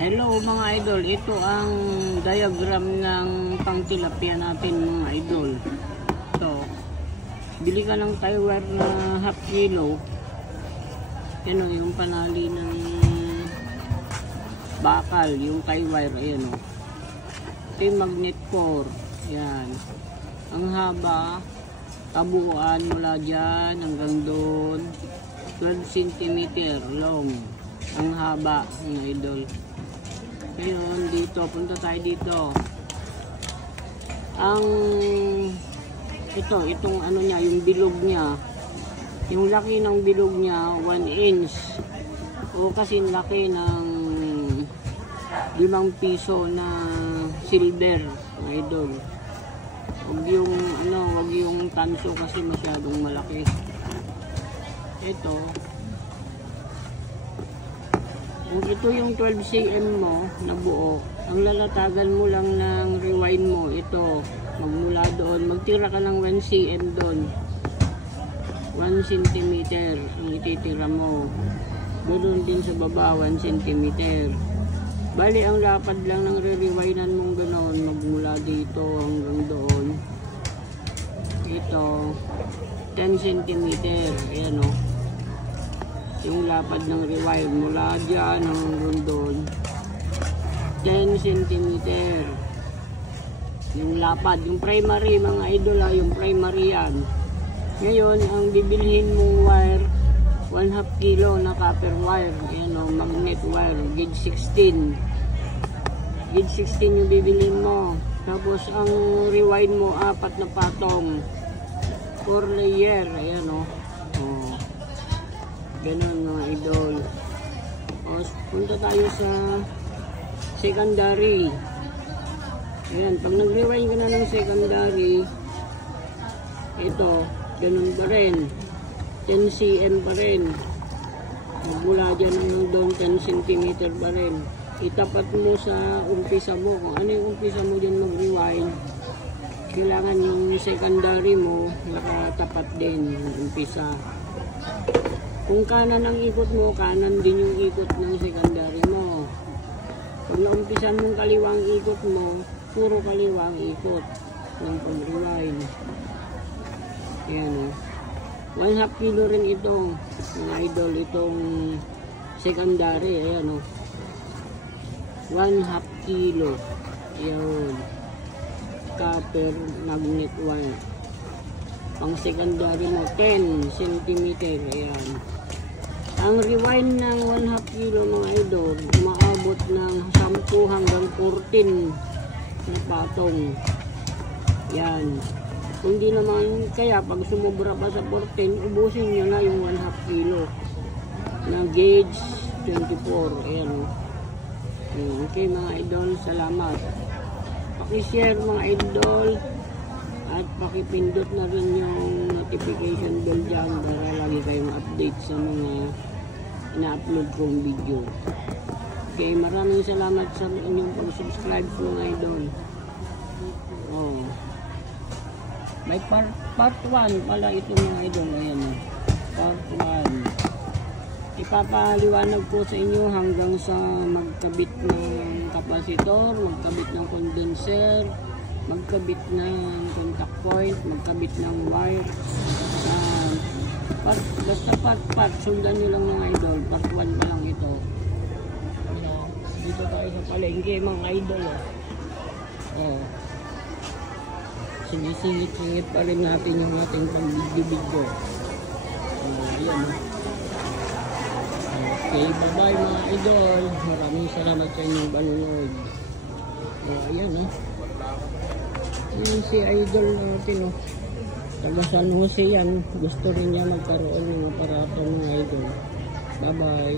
Hello mga idol, ito ang diagram ng pangtilapia natin mga idol. So, bili ka ng tie wire na half kilo. Yan o, yung panali ng bakal, yung tie wire, ayan o. Ito yung magnet core, yan. Ang haba, tabuan mula dyan hanggang doon, 12 cm long. Ang haba mga idol. Ngayon, dito, punta tayo dito. Itong ano niya, yung bilog niya. Yung laki ng bilog niya, 1 inch. O kasi laki ng 5 piso na silver, mga idol. Wag yung tanso kasi masyadong malaki. Ito yung 12 cm mo na buo, ang lalatagan mo lang ng rewind mo, ito, magmula doon, magtira ka ng 1 cm doon, 1 cm ang ititira mo, doon din sa baba, 1 cm. Bali, ang lapad lang ng re-rewindan mong ganoon, magmula dito hanggang doon, ito, 10 cm, ayan o. Yung lapad ng rewind mula dyan hanggang doon 10 cm yung lapad, yung primary mga idol, yung primary yan. Ngayon ang bibilhin mong wire 1/2 kilo na copper wire, yan o, magnet wire, gauge 16 yung bibilhin mo. Tapos ang rewind mo 4 na patong 4 layer, ayan o. Ganun mga idol. Punta tayo sa secondary. Ayan, pag nag-rewind ka na ng secondary, ito, ganun pa rin. 10 cm pa rin. Magmula dyan hanggang doon, 10 cm pa rin. Itapat mo sa umpisa mo. Kung ano yung umpisa mo dyan mag-rewind, kailangan yung secondary mo nakatapat din yung umpisa. Kung kanan ang ikot mo, kanan din yung ikot ng secondary mo. Pag naumpisan mong kaliwa ang ikot mo, puro kaliwa ang ikot ng pag-rewind. Ayan o. 1/2 kilo rin itong mga idol, itong secondary. Ayan o. 1/2 kilo. Ayan. Copper magnet wire. Pang secondary mo, 10 cm. Ayan. Ang rewind ng 1/2 kilo mga idol, umaabot ng 10 hanggang 14 na patong. Yan. Kung di naman, kaya pag sumubra pa sa 14, ubusin nyo na yung 1/2 kilo na gauge 24. Ayan o. Okay mga idol, salamat. Pakishare mga idol. At pakipindot na rin yung notification bell dyan para lagi kayong update sa mga ina-upload kong video. Okay, maraming salamat sa inyong pag-subscribe mga idol. May part 1 pala ito mga idol. Ayan, part 1. Ipapaliwanag ko sa inyo hanggang sa magkabit ng kapasitor, magkabit ng condenser, magkabit ng contact point, magkabit ng wire. Basta part, sundan nyo lang mga idol. Part 1 pa lang ito. Dito tayo sa palengke mga idol. Sinisingit-singit pa rin natin yung ating pag-video. Ayan. Okay, bye-bye mga idol. Maraming salamat sa inyong panunod. Ayan Yan si idol natin taga San Jose yan, gusto rin niya magkaroon ng aparato mga idol. Bye bye.